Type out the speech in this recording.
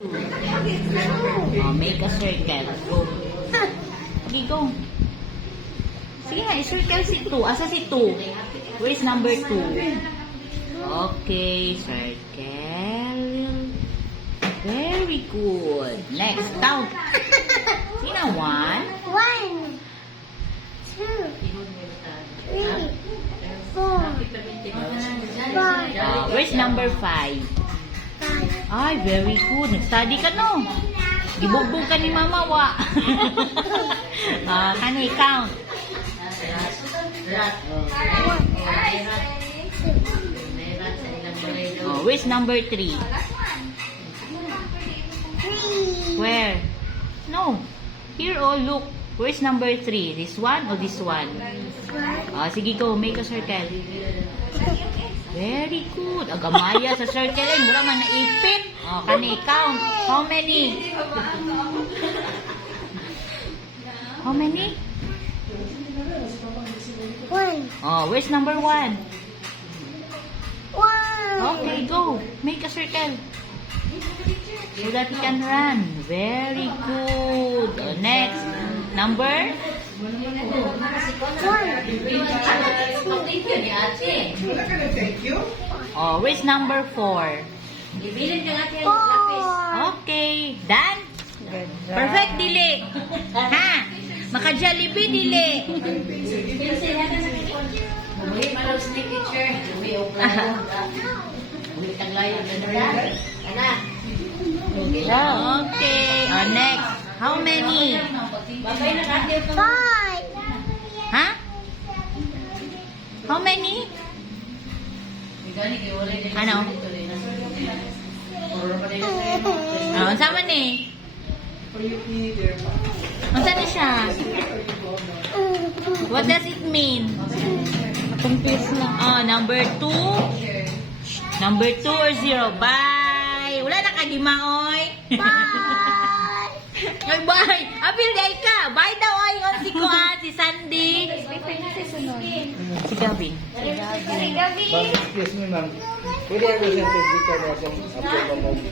Oh, make a circle. Go. Okay, go. Sige nga, circle si 2. Asa si 2? Where is number 2? Okay, circle. Very good. Next, count. Sige na, 1. 1, 2, 3, 4, 5, Where's number 5? Ay, very good. Nag-study ka, no? Gibugbog ka ni Mama, wa. Kani, count. Where's number 3? 3, Where? No. Here, oh, look. Where's number 3? This one or this one? Sige, go. Make a circle. Very good. Agamaya sa circle. Mura man naipit. Kani, count. How many? How many? 1, Where's number 1? 1. Okay, go. Make a circle. So that you can run. Very good. Next. Number? 1, Where's number 4? 4. Okay. Done? Perfect, dili. Ha? Maka-Jollibee, dili. Okay. Next. How many? 5. Ha? How many? Ano? Sama ni? Unsa ni siya? What does it mean? Confused na. Number 2. Number 2 or 0? Bye! Wala na kagimaoy. Bye. Ay, bye! Apil day ka! Bye daw ay si Kuan, si Sandy. Si Gavin. Excuse me, ma'am. Pwede ako siyang pagkita na siyang approval ng